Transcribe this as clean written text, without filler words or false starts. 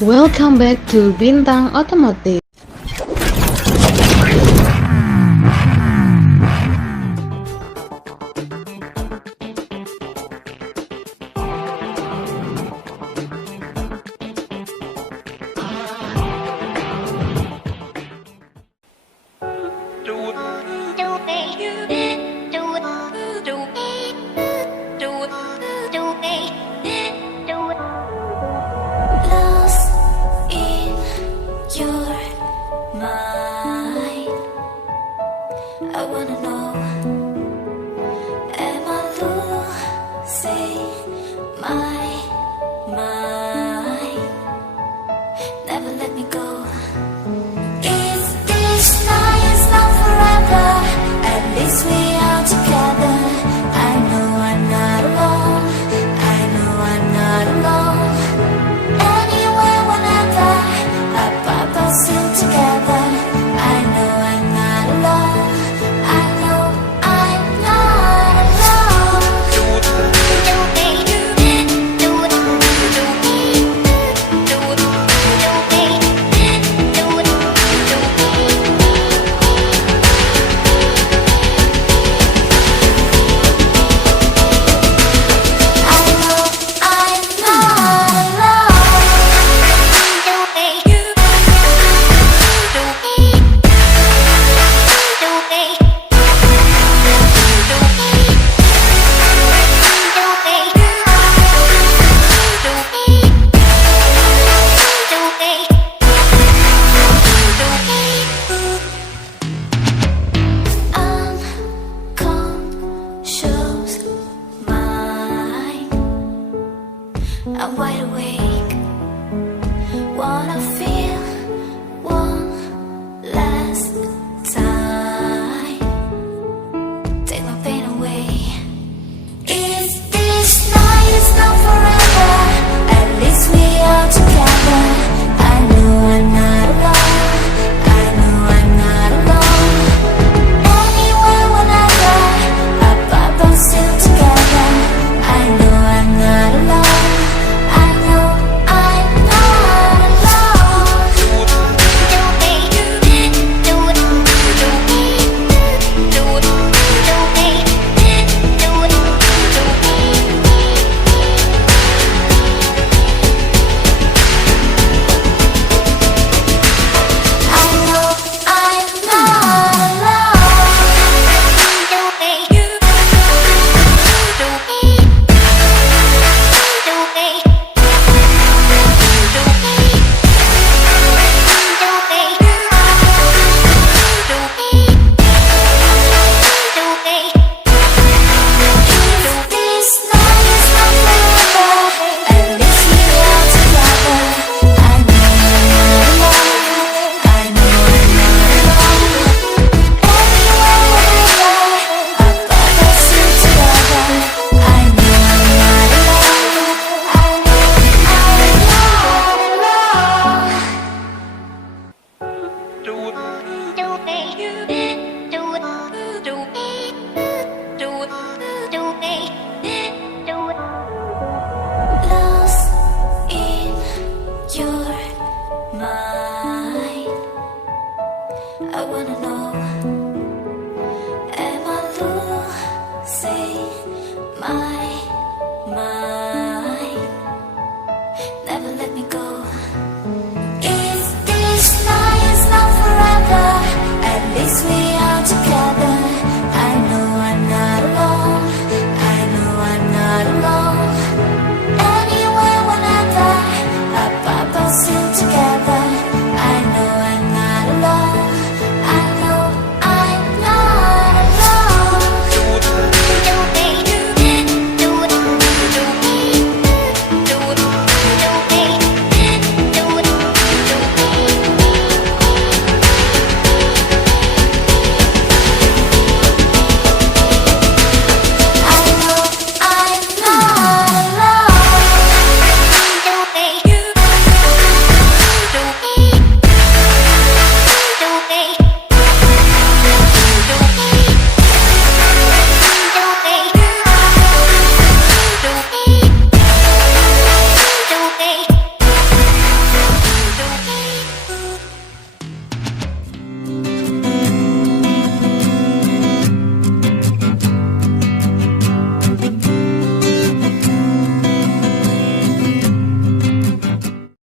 Welcome back to Bintang Automotive. Lost in your mind, I wanna know, am I losing my mind? Never let me go. If this night is not forever, at least we are together. I know I'm not alone. I know I'm not alone. Anywhere, whenever, our papa's still together. I know I'm not alone. I know I'm not alone. I'm wide awake.